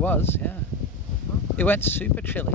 was, yeah. It went super chilly.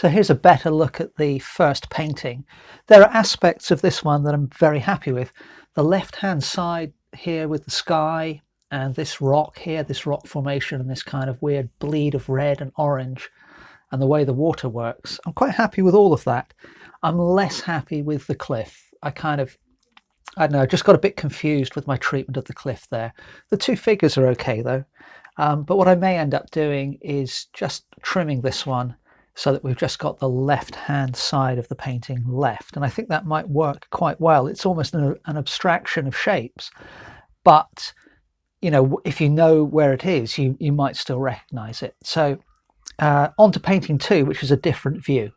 So here's a better look at the first painting. There are aspects of this one that I'm very happy with. The left-hand side here with the sky and this rock here, this rock formation and this kind of weird bleed of red and orange and the way the water works. I'm quite happy with all of that. I'm less happy with the cliff. I don't know, just got a bit confused with my treatment of the cliff there. The two figures are okay though. But what I may end up doing is just trimming this one so that we've just got the left hand side of the painting left, and I think that might work quite well. It's almost an abstraction of shapes, but you know, if you know where it is, you might still recognize it. So on to painting 2, which is a different view.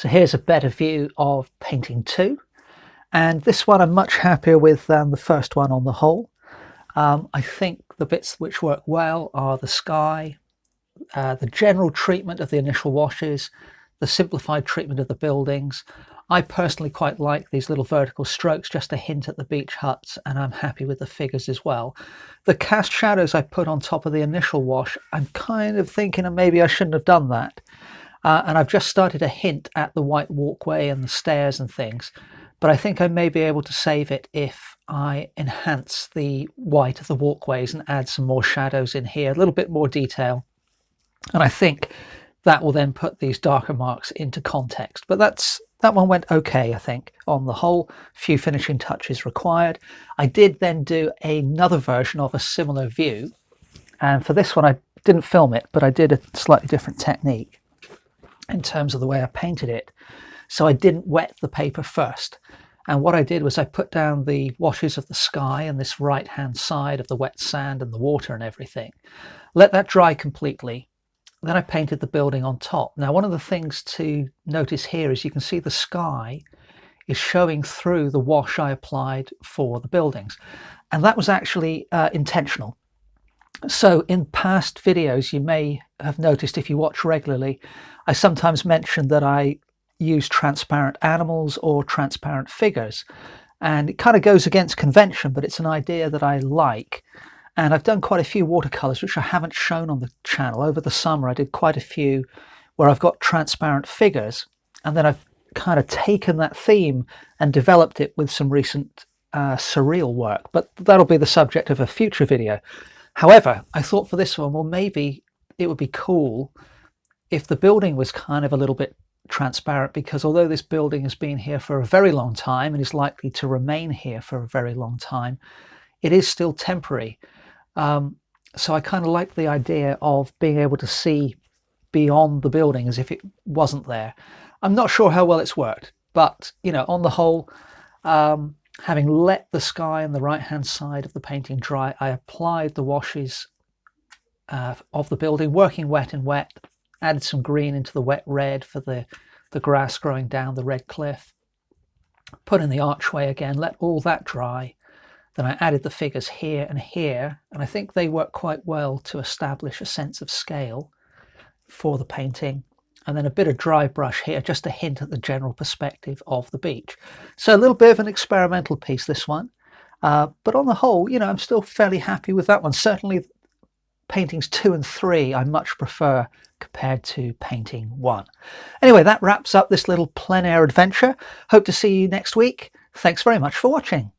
So here's a better view of painting 2, and this one I'm much happier with than the first one on the whole. I think the bits which work well are the sky, the general treatment of the initial washes, the simplified treatment of the buildings. I personally quite like these little vertical strokes, just a hint at the beach huts, and I'm happy with the figures as well. The cast shadows I put on top of the initial wash, I'm kind of thinking maybe I shouldn't have done that. And I've just started a hint at the white walkway and the stairs and things, but I think I may be able to save it if I enhance the white of the walkways and add some more shadows in here, a little bit more detail. And I think that will then put these darker marks into context. But that one went okay, I think, on the whole. Few finishing touches required. I did then do another version of a similar view, and for this one I didn't film it, but I did a slightly different technique in terms of the way I painted it. So I didn't wet the paper first, and what I did was I put down the washes of the sky and this right hand side of the wet sand and the water and everything, let that dry completely. Then I painted the building on top. Now, one of the things to notice here is you can see the sky is showing through the wash I applied for the buildings, and that was actually intentional. So in past videos you may have noticed, if you watch regularly, I sometimes mention that I use transparent animals or transparent figures, and it kind of goes against convention, but it's an idea that I like. And I've done quite a few watercolors which I haven't shown on the channel. Over the summer I did quite a few where I've got transparent figures, and then I've kind of taken that theme and developed it with some recent surreal work, but that'll be the subject of a future video. However, I thought for this one, well, maybe it would be cool if the building was kind of a little bit transparent, because although this building has been here for a very long time and is likely to remain here for a very long time, it is still temporary. So I kind of like the idea of being able to see beyond the building as if it wasn't there. I'm not sure how well it's worked, but you know, on the whole, having let the sky on the right hand side of the painting dry, I applied the washes of the building, working wet and wet, added some green into the wet red for the grass growing down the red cliff, put in the archway again, let all that dry. Then I added the figures here, and I think they work quite well to establish a sense of scale for the painting. And then a bit of dry brush here, just a hint at the general perspective of the beach. So a little bit of an experimental piece, this one. But on the whole, you know, I'm still fairly happy with that one. Certainly paintings 2 and 3 I much prefer compared to painting 1. Anyway, that wraps up this little plein air adventure. Hope to see you next week. Thanks very much for watching.